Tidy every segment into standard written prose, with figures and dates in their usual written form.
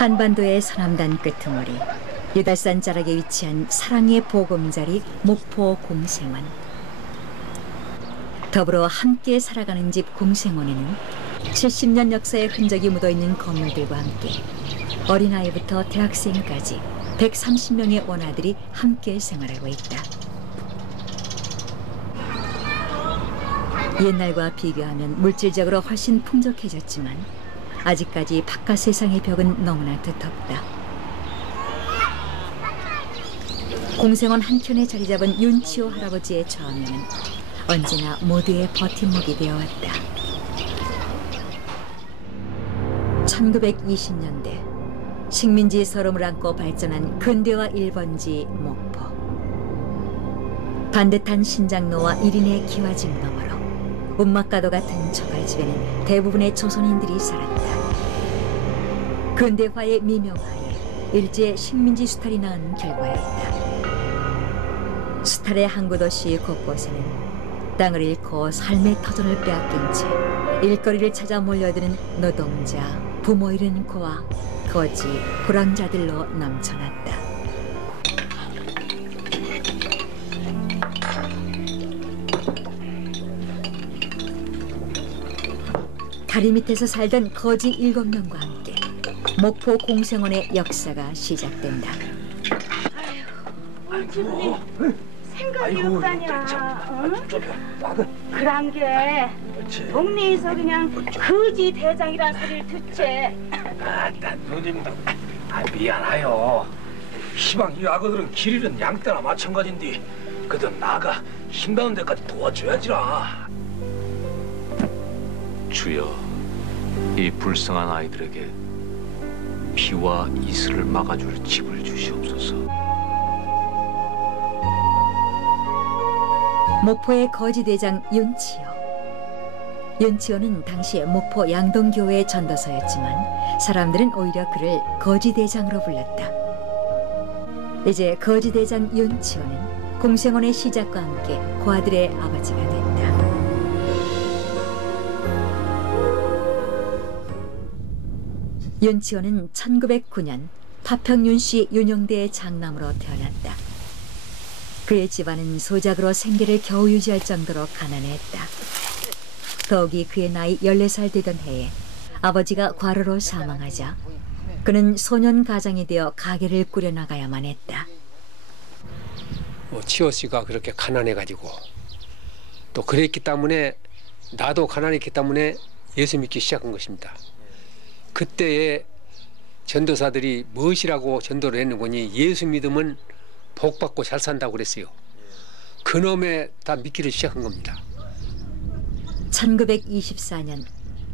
한반도의 서남단 끄트머리 유달산 자락에 위치한 사랑의 보금자리 목포 공생원. 더불어 함께 살아가는 집 공생원에는 70년 역사의 흔적이 묻어있는 건물들과 함께 어린아이부터 대학생까지 130명의 원아들이 함께 생활하고 있다. 옛날과 비교하면 물질적으로 훨씬 풍족해졌지만 아직까지 바깥 세상의 벽은 너무나 두텁다. 공생원 한켠에 자리 잡은 윤치호 할아버지의 좌우명은 언제나 모두의 버팀목이 되어왔다. 1920년대 식민지 서름을 안고 발전한 근대화 1번지 목포. 반듯한 신장로와 1인의 기와집 너머로 운막가도 같은 처갈집에는 대부분의 조선인들이 살았다. 근대화의 미명하에 일제의 식민지 수탈이 낳은 결과였다. 수탈의 항구 도시 곳곳에는 땅을 잃고 삶의 터전을 빼앗긴 채 일거리를 찾아 몰려드는 노동자, 부모 잃은 고아, 거지, 불황자들로 넘쳐났다. 다리 밑에서 살던 거지 7명과 함께 목포 공생원의 역사가 시작된다. 아이고, 생각이 없다냐. 응? 그런 게 동네에서 그냥 거지 대장이란 소리를 듣지. 난 누님도 미안해요. 시방 이 아거들은 길 잃은 양떼나 마찬가지인데 그들 나가 힘닿은 데까지 도와줘야지라. 주여, 이 불쌍한 아이들에게 비와 이슬을 막아줄 집을 주시옵소서. 목포의 거지대장 윤치호. 윤치호는 당시 목포 양동교회 전도사였지만 사람들은 오히려 그를 거지대장으로 불렀다. 이제 거지대장 윤치호는 공생원의 시작과 함께 고아들의 아버지가 됐다. 윤치호는 1909년 파평윤씨 윤영대의 장남으로 태어났다. 그의 집안은 소작으로 생계를 겨우 유지할 정도로 가난했다. 더욱이 그의 나이 14살 되던 해에 아버지가 과로로 사망하자 그는 소년 가장이 되어 가게를 꾸려나가야만 했다. 치호 씨가 그렇게 가난해가지고 또 그랬기 때문에 나도 가난했기 때문에 예수 믿기 시작한 것입니다. 그때의 전도사들이 무엇이라고 전도를 했는 거니 예수 믿으면 복 받고 잘 산다고 그랬어요. 그놈에 다 믿기를 시작한 겁니다. 1924년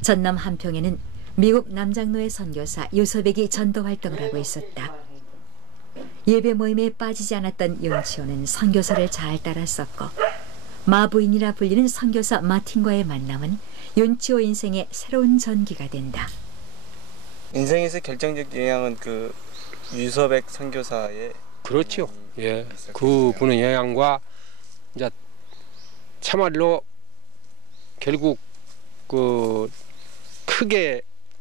전남 한평에는 미국 남장로의 선교사 요섭액이 전도 활동을 하고 있었다. 예배 모임에 빠지지 않았던 윤치호는 선교사를 잘 따랐었고 마부인이라 불리는 선교사 마틴과의 만남은 윤치호 인생의 새로운 전기가 된다. 인생에서 결정적 영향은 그 유섭액 선교사의 그렇죠. 예, 그 분의 영향과 이제 참말로 결국 그 크게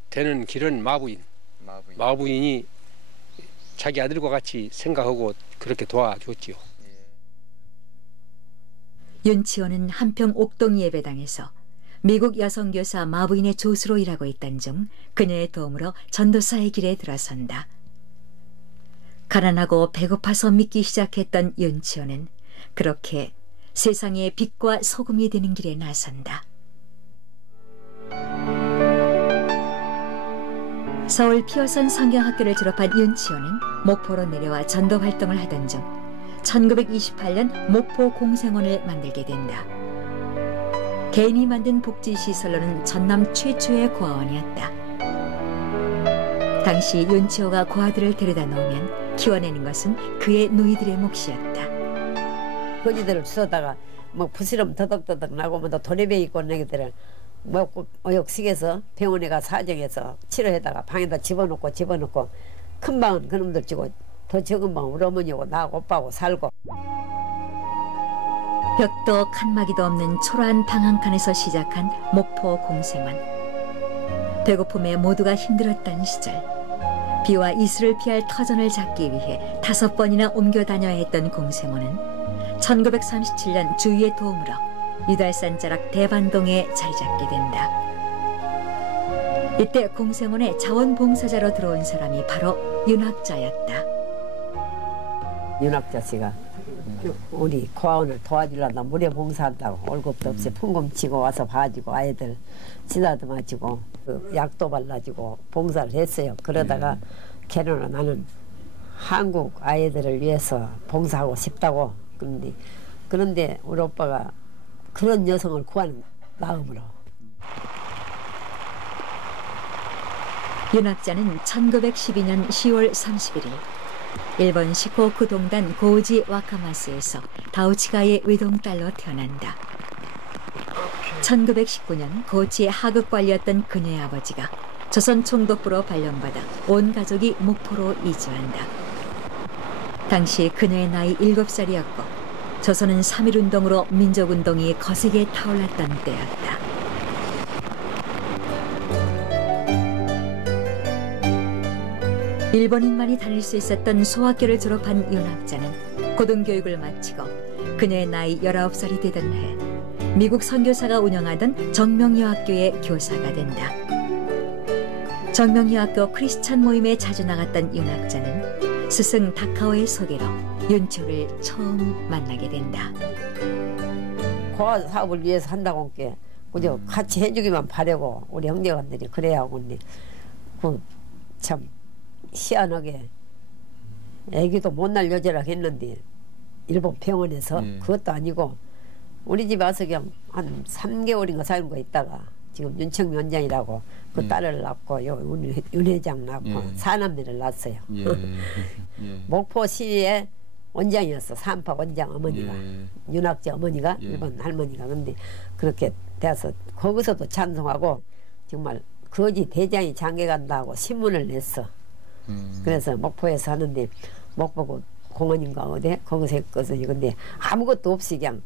되는 길은 마부인이 자기 아들과 같이 생각하고 그렇게 도와줬지요. 윤치호는 한평 옥동 예배당에서 미국 여성교사 마부인의 조수로 일하고 있던 중 그녀의 도움으로 전도사의 길에 들어선다. 가난하고 배고파서 믿기 시작했던 윤치호는 그렇게 세상의 빛과 소금이 되는 길에 나선다. 서울 피어선 성경학교를 졸업한 윤치호는 목포로 내려와 전도 활동을 하던 중 1928년 목포 공생원을 만들게 된다. 개인이 만든 복지시설로는 전남 최초의 고아원이었다. 당시 윤치호가 고아들을 데려다 놓으면 키워내는 것은 그의 누이들의 몫이었다. 거지들을 주워다가 뭐 부스럼 더덕더덕 나고 뭐 도레배 있고 내기들을 먹고 욕식에서 병원에 가 사정해서 치료해다가 방에다 집어넣고 큰 방은 그놈들 주고 더 적은 방은 우리 어머니하고 나하고 오빠하고 살고. 벽도 칸막이도 없는 초라한 방 한 칸에서 시작한 목포 공생원. 배고픔에 모두가 힘들었던 시절 비와 이슬을 피할 터전을 잡기 위해 5번이나 옮겨 다녀야 했던 공생호는 1937년 주위의 도움으로 유달산 자락 대반동에 자리 잡게 된다. 이때 공생원의 자원봉사자로 들어온 사람이 바로 윤학자였다. 윤학자 씨가 우리 고아원을 도와주려다 무료 봉사한다고 월급도 없이 풍금 치고 와서 봐주고 아이들 지다듬어주고 그 약도 발라주고 봉사를 했어요. 그러다가 걔는 나는 한국 아이들을 위해서 봉사하고 싶다고. 그런데 우리 오빠가 그런 여성을 구하는 마음으로. 윤학자는 1912년 10월 31일 일본 시코쿠 동단 고우지 와카마스에서 다우치가의 외동딸로 태어난다. 1919년 고치의 하급관리였던 그녀의 아버지가 조선 총독부로 발령받아 온 가족이 목포로 이주한다. 당시 그녀의 나이 7살이었고 조선은 3.1운동으로 민족운동이 거세게 타올랐던 때였다. 일본인만이 다닐 수 있었던 소학교를 졸업한 윤학자는 고등교육을 마치고 그녀의 나이 19살이 되던 해 미국 선교사가 운영하던 정명여학교의 교사가 된다. 정명여학교 크리스찬 모임에 자주 나갔던 윤학자는 스승 다카오의 소개로 윤초를 처음 만나게 된다. 고아 사업을 위해서 한다고 게 그저 같이 해주기만 바라고 우리 형제간들이 그래야 하고 그 참 희한하게 애기도 못 날 여자라 했는데 일본 병원에서 그것도 아니고 우리 집 와서 그냥 한 3개월인가 4일인가 있다가 지금 윤청 원장이라고 그 딸을 낳고 윤 회장 낳고 사남매를 낳았어요. 목포시의 원장이었어. 산파 원장 어머니가. 윤학자 어머니가 일본 할머니가. 근데 그렇게 돼서 거기서도 찬송하고 정말 거지 대장이 장계 간다고 신문을 냈어. 그래서 목포에서 하는데 목포 공원인가 어디 거기서 했거든요. 근데 아무것도 없이 그냥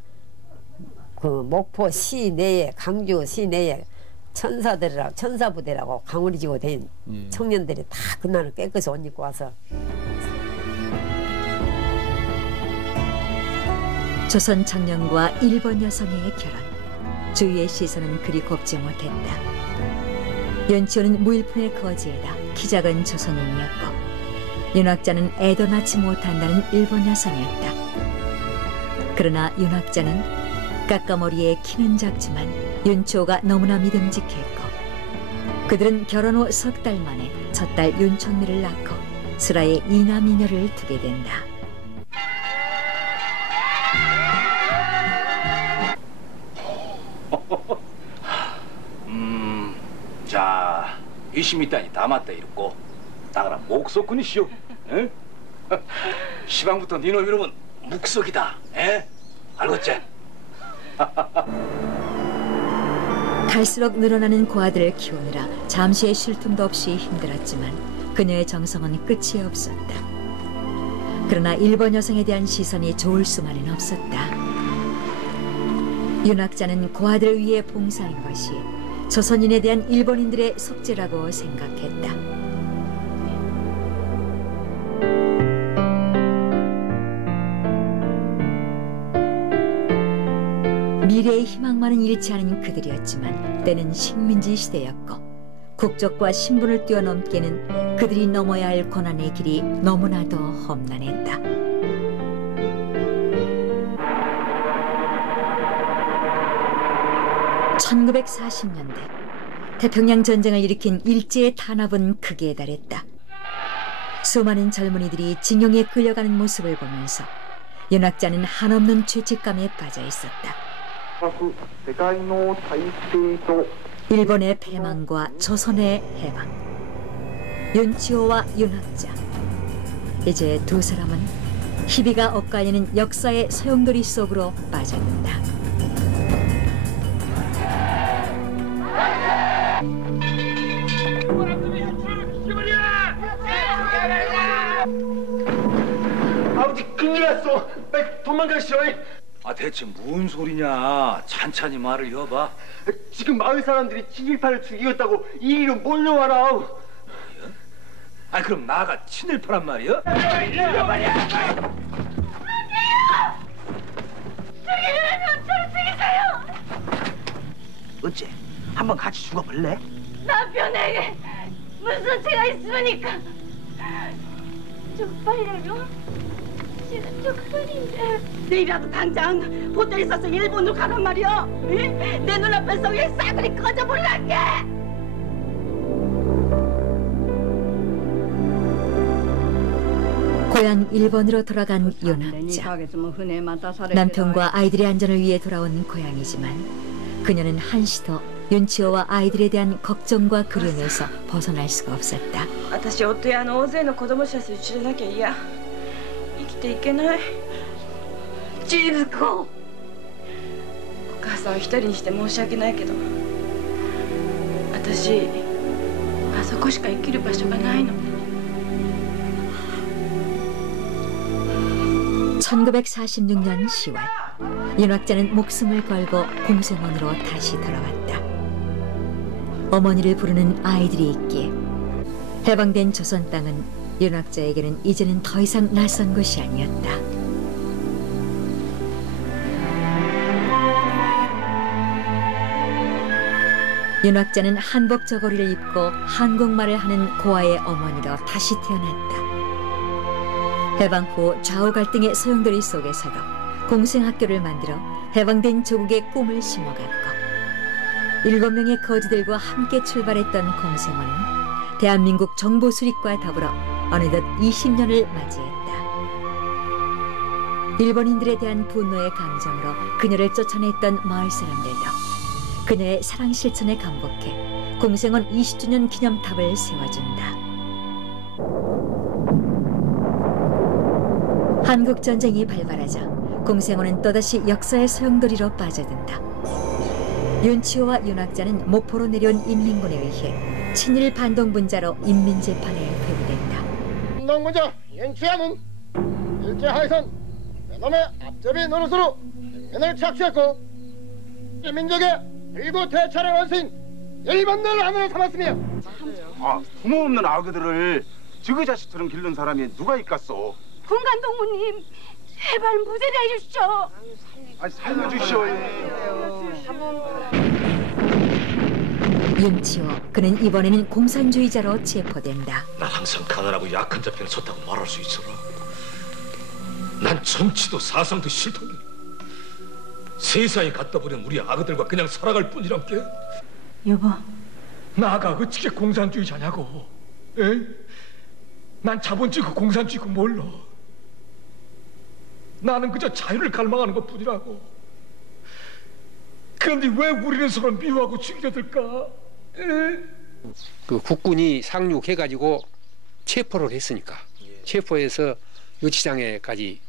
그 목포 시내에 강주 시내에 천사부대라고 강우리 지고 된 청년들이 다 그날을 깨끗이 옷 입고 와서. 조선 청년과 일본 여성의 결혼. 주위의 시선은 그리 곱지 못했다. 연치호는 무일푼의 거지에다 키 작은 조선인이었고 윤학자는 애도 낳지 못한다는 일본 여성이었다. 그러나 윤학자는 까까머리에 키는 작지만 윤초가 너무나 믿음직했고 그들은 결혼 후 석 달 만에 첫 딸 윤촌미를 낳고 슬하에 이남이녀를 두게 된다. 자, 이시미단이 다 맞다 이랬고 나가라 목석군이시오. 응? 시방부터 니놈 이름은 묵석이다. 에? 알겠지? 갈수록 늘어나는 고아들을 키우느라 잠시의 쉴 틈도 없이 힘들었지만 그녀의 정성은 끝이 없었다. 그러나 일본 여성에 대한 시선이 좋을 수만은 없었다. 윤학자는 고아들을 위해 봉사한 것이 조선인에 대한 일본인들의 속죄라고 생각했다. 미래의 희망만은 잃지 않은 그들이었지만 때는 식민지 시대였고 국적과 신분을 뛰어넘기에는 그들이 넘어야 할 고난의 길이 너무나도 험난했다. (1940년대) 태평양 전쟁을 일으킨 일제의 탄압은 극에 달했다. 수많은 젊은이들이 징용에 끌려가는 모습을 보면서 윤학자는 한없는 죄책감에 빠져 있었다. 일본의 패망과 조선의 해방, 윤치호와 윤학자. 이제 두 사람은 희비가 엇갈리는 역사의 소용돌이 속으로 빠져든다. 아버지 큰일 났어. 빨리 도망가시오. 아 대체 뭔 소리냐? 찬찬히 말을 여봐. 지금 마을 사람들이 친일파를 죽이겠다고 이리로 몰려와라. 아 그럼 나가 친일파란 말이야? 이거 말이야! 아니에요! 죽이려면 저를 죽이세요! 어째? 한번 같이 죽어볼래? 남편에게 무슨 죄가 있으니까 쪽팔려요? 지금 쪽팔인데 내일이라도 당장 보따리 싸서 일본으로 가란 말이야. 응? 내 눈앞에서 왜 싸그리 꺼져볼란게. 고향 일본으로 돌아간 윤학자. 남편과 아이들의 안전을 위해 돌아온 고향이지만 그녀는 한시도 윤치호와 아이들에 대한 걱정과 그리움에서 벗어날 수가 없었다. 私夫や大勢の子供たちを連れなきゃ嫌。生きていけない。千鶴子、お母さんを一人にして申し訳ないけど、私あそこしか生きる場所がないの。 1946년 10월 윤학자는 목숨을 걸고 공생원으로 다시 돌아왔다. 어머니를 부르는 아이들이 있기에 해방된 조선 땅은 윤학자에게는 이제는 더 이상 낯선 곳이 아니었다. 윤학자는 한복 저고리를 입고 한국말을 하는 고아의 어머니로 다시 태어났다. 해방 후 좌우 갈등의 소용돌이 속에서도 공생학교를 만들어 해방된 조국의 꿈을 심어갔고 7명의 거지들과 함께 출발했던 공생원은 대한민국 정보 수립과 더불어 어느덧 20년을 맞이했다. 일본인들에 대한 분노의 감정으로 그녀를 쫓아냈던 마을 사람들도 그녀의 사랑 실천에 감복해 공생원 20주년 기념탑을 세워준다. 한국전쟁이 발발하자 공생원은 또다시 역사의 소용돌이로 빠져든다. 윤치호와 윤학자는 목포로 내려온 인민군에 의해 친일 반동분자로 인민재판에 회부된다. 반동분자 윤치호는 일제하에선 외놈의 앞잡이 노릇으로 행면을 착취했고 민족의 일구대찰의 원수인 일본을 하늘을 삼았으며 부모 없는 아그들을 지그자식처럼 기른 사람이 누가 있겠소? 군관동무님, 제발 무죄를 해주시오. 아니 살려주시오. 윤치호, 그는 이번에는 공산주의자로 체포된다. 난 항상 가난하고 약한 자 편에 섰다고 말할 수 있어라. 난 정치도 사상도 싫던데 세상에 갖다 버린 우리 아그들과 그냥 살아갈 뿐이란게. 여보, 나가 어찌게 공산주의자냐고. 에? 난 자본주의고 공산주의고 몰라. 나는 그저 자유를 갈망하는 것뿐이라고. 그런데 왜 우리는 서로 미워하고 죽이려 들까? 그 국군이 상륙해가지고 체포를 했으니까 체포해서 유치장에까지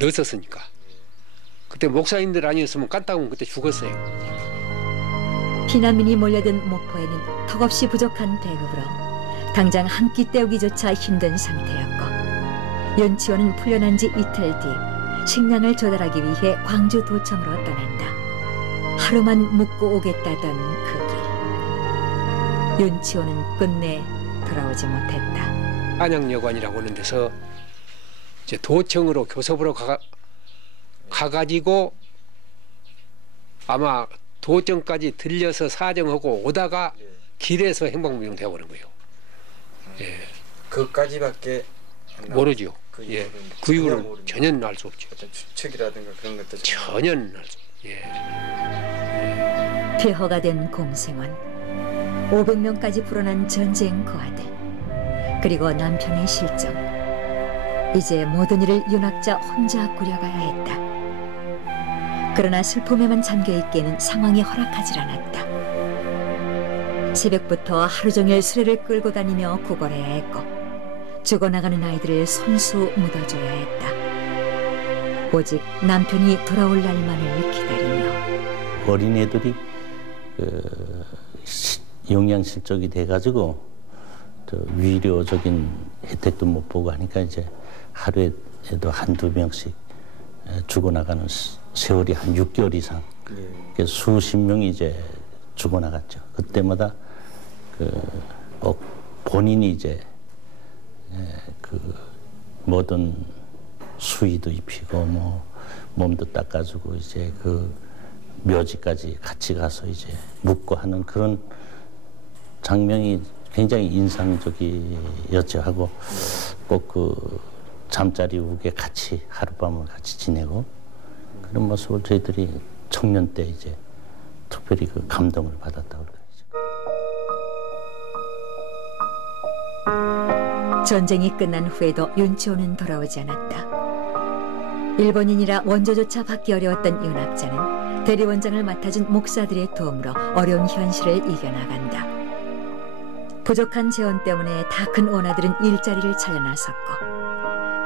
넣었으니까 그때 목사님들 아니었으면 깐따구면 그때 죽었어요. 피난민이 몰려든 목포에는 턱없이 부족한 배급으로 당장 한 끼 때우기조차 힘든 상태였고 윤치호는 풀려난 지 이틀 뒤 식량을 조달하기 위해 광주 도청으로 떠난다. 하루만 묵고 오겠다던 그 길. 윤치호는 끝내 돌아오지 못했다. 안양여관이라고 하는 데서 이제 도청으로 교섭으로 가가지고 아마 도청까지 들려서 사정하고 오다가 길에서 행방불명 되어버린 거예요. 예. 그까지밖에 모르죠. 그 예. 그 이유를 전혀 알 수 없죠. 어떤 추측이라든가 그런 것도 전혀 알 수. 예. 폐허가 된 공생원, 500명까지 불어난 전쟁 고아들, 그리고 남편의 실종. 이제 모든 일을 윤학자 혼자 꾸려가야 했다. 그러나 슬픔에만 잠겨있기에는 상황이 허락하지 않았다. 새벽부터 하루 종일 수레를 끌고 다니며 구걸해야 했고 죽어나가는 아이들을 손수 묻어줘야 했다. 오직 남편이 돌아올 날만을 기다리며 어린애들이 영양실적이 돼가지고 위료적인 혜택도 못 보고 하니까 이제 하루에도 한두 명씩 죽어나가는 세월이 한 6개월 이상 수십 명이 이제 죽어나갔죠. 그때마다 꼭 본인이 이제 그 모든 수의도 입히고 뭐 몸도 닦아주고 이제 그 묘지까지 같이 가서 이제 묻고 하는 그런 장면이 굉장히 인상적이었죠. 하고 꼭 그 잠자리 우게 같이 하룻밤을 같이 지내고 그런 모습을 저희들이 청년 때 이제 특별히 그 감동을 받았다고 그러죠. 전쟁이 끝난 후에도 윤치호는 돌아오지 않았다. 일본인이라 원조조차 받기 어려웠던 윤학자는 대리원장을 맡아준 목사들의 도움으로 어려운 현실을 이겨나간다. 부족한 재원 때문에 다 큰 원아들은 일자리를 찾아 나섰고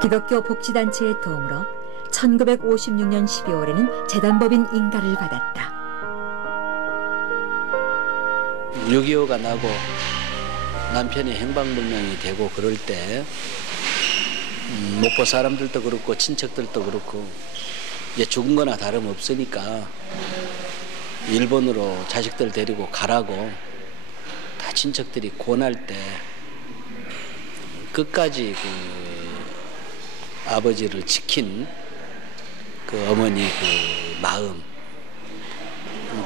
기독교 복지단체의 도움으로 1956년 12월에는 재단법인 인가를 받았다. 6.25가 나고 남편이 행방불명이 되고 그럴 때 목포 사람들도 그렇고 친척들도 그렇고 이제 죽은 거나 다름없으니까 일본으로 자식들 데리고 가라고 다 친척들이 권할 때 끝까지 그 아버지를 지킨 그 어머니 그 마음,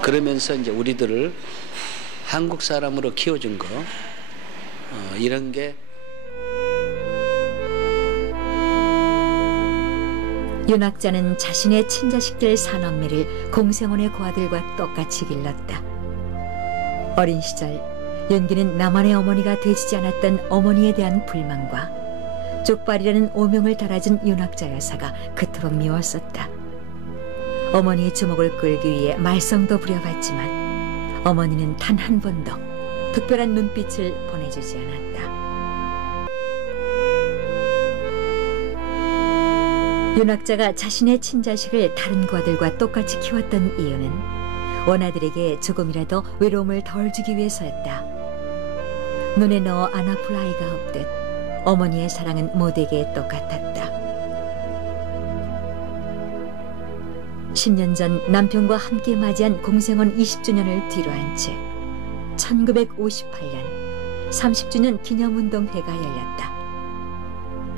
그러면서 이제 우리들을 한국 사람으로 키워준 거, 이런 게. 윤학자는 자신의 친자식들 산업미를 공생원의 고아들과 똑같이 길렀다. 어린 시절 윤기는 나만의 어머니가 되지지 않았던 어머니에 대한 불만과 쪽발이라는 오명을 달아준 윤학자 여사가 그토록 미웠었다. 어머니의 주목을 끌기 위해 말썽도 부려봤지만 어머니는 단 한 번도 특별한 눈빛을 보내주지 않았다. 윤학자가 자신의 친자식을 다른 고아들과 똑같이 키웠던 이유는 원아들에게 조금이라도 외로움을 덜 주기 위해서였다. 눈에 넣어 안아풀 아이가 없듯 어머니의 사랑은 모두에게 똑같았다. 10년 전 남편과 함께 맞이한 공생원 20주년을 뒤로한 채 1958년 30주년 기념운동회가 열렸다.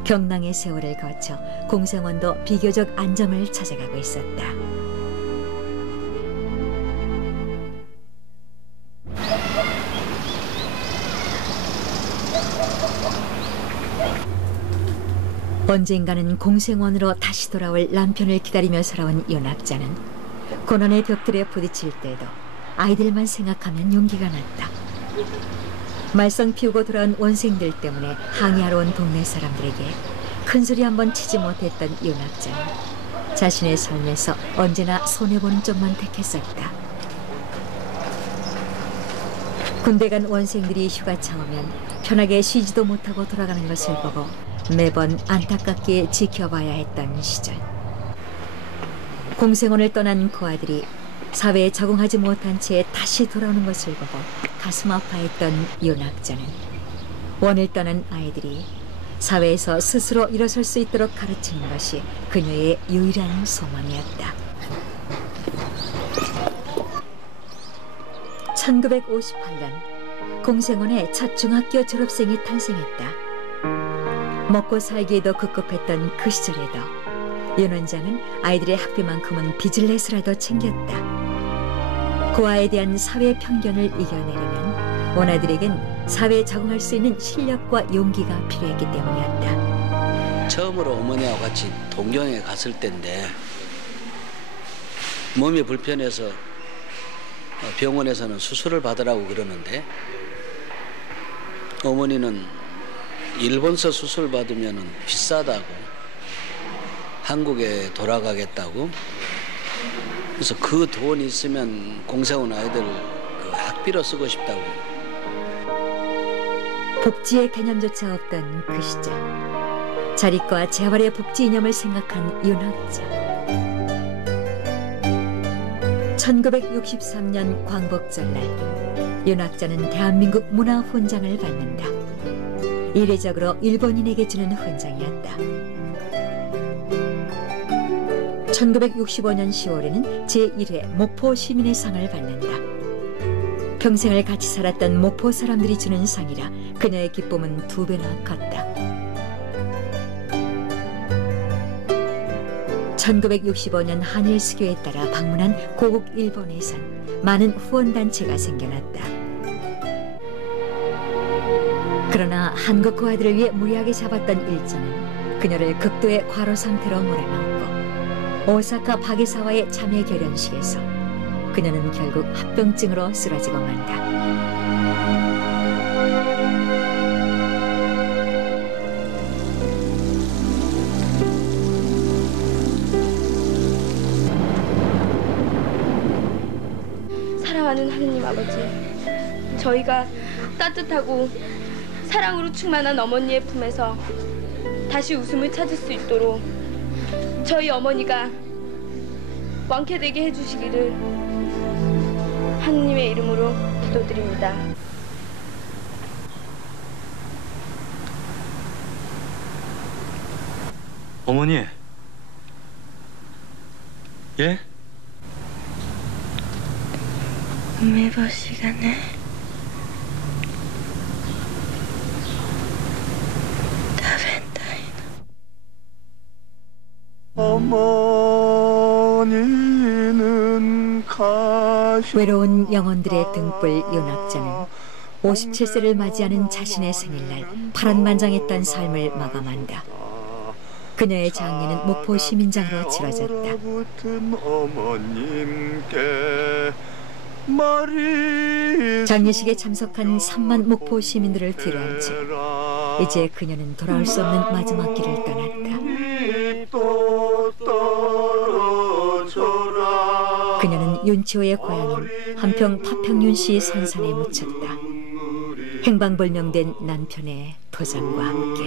경랑의 세월을 거쳐 공생원도 비교적 안정을 찾아가고 있었다. 언젠가는 공생원으로 다시 돌아올 남편을 기다리며 살아온 윤학자는 고난의 벽들에 부딪힐 때도 아이들만 생각하면 용기가 났다. 말썽 피우고 돌아온 원생들 때문에 항의하러 온 동네 사람들에게 큰소리 한번 치지 못했던 윤학자는 자신의 삶에서 언제나 손해보는 쪽만 택했었다. 군대 간 원생들이 휴가차 오면 편하게 쉬지도 못하고 돌아가는 것을 보고 매번 안타깝게 지켜봐야 했던 시절. 공생원을 떠난 고아들이 사회에 적응하지 못한 채 다시 돌아오는 것을 보고 가슴 아파했던 윤학자는 원을 떠난 아이들이 사회에서 스스로 일어설 수 있도록 가르치는 것이 그녀의 유일한 소망이었다. 1958년 공생원의 첫 중학교 졸업생이 탄생했다. 먹고 살기에도 급급했던 그 시절에도 윤 원장은 아이들의 학비만큼은 빚을 내서라도 챙겼다. 고아에 대한 사회 편견을 이겨내려면 원아들에겐 사회에 적응할 수 있는 실력과 용기가 필요했기 때문이었다. 처음으로 어머니와 같이 동경에 갔을 때인데 몸이 불편해서 병원에서는 수술을 받으라고 그러는데 어머니는 일본서 수술 받으면 비싸다고 한국에 돌아가겠다고 그래서 그 돈 있으면 공생원 아이들 그 학비로 쓰고 싶다고. 복지의 개념조차 없던 그 시절 자립과 재활의 복지 이념을 생각한 윤학자. 1963년 광복절날 윤학자는 대한민국 문화훈장을 받는다. 이례적으로 일본인에게 주는 훈장이었다. 1965년 10월에는 제1회 목포 시민의 상을 받는다. 평생을 같이 살았던 목포 사람들이 주는 상이라 그녀의 기쁨은 2배나 컸다. 1965년 한일 수교에 따라 방문한 고국 일본에선 많은 후원단체가 생겨났다. 그러나 한국 고아들을 위해 무리하게 잡았던 일정은 그녀를 극도의 과로 상태로 몰아넣었고 오사카 바게사와의 참여 결연식에서 그녀는 결국 합병증으로 쓰러지고 만다. 사랑하는 하느님 아버지, 저희가 따뜻하고 사랑으로 충만한 어머니의 품에서 다시 웃음을 찾을 수 있도록 저희 어머니가 완쾌되게 해주시기를 하느님의 이름으로 기도드립니다. 어머니. 예?梅干しがね食べたいの。 어머니는 외로운 영혼들의 등불 윤학자는 57세를 맞이하는 자신의 생일날 파란만장했던 삶을 마감한다. 그녀의 장례는 목포 시민장으로 치러졌다. 장례식에 참석한 3만 목포 시민들을 뒤로한 채 이제 그녀는 돌아올 수 없는 마지막 길을 떠났다. 그녀는 윤치호의 고향인 한평 파평윤씨 선산에 묻혔다. 행방불명된 남편의 도장과 함께.